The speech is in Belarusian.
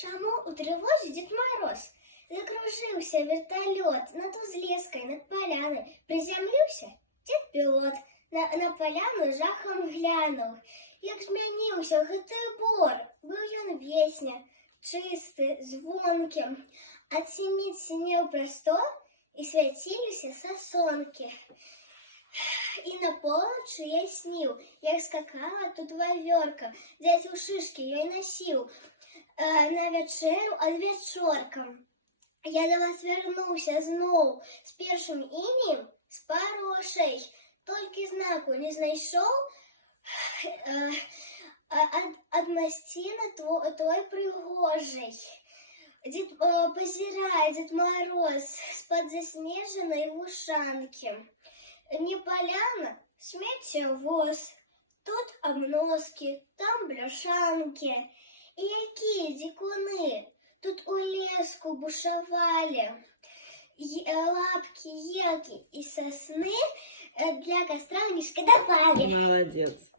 Чаму ў трывозе Дед Мороз? Закружыўся верталёт над узлескай, над палянай. Прызямліўся дзед пілот, на паляну жахам глянуў. Як змяніўся гэты бор, быў ён весня, чысты, звонкі. Ад сініц сінеў прастор, і свяціліся сасонкі. І на поўначы ясніў, як скакала тут вавёрка, дзядзь у шышкі ёй насіў на вячэру адвячоркам. Я да вас вярнуўся зноў з першым імем, з парошай, толькі знаку не знайшоў ад масціны той прыгожай. Пазірае Дед Мороз з-пад заснежанай вушанкі. Не паляна, смеццявоз, тут абноскі, там бляшанкі. І якія дзікуны тут у леску бушавалі. Лапкі елкі і сасны для кастра не шкадавалі. Молодец.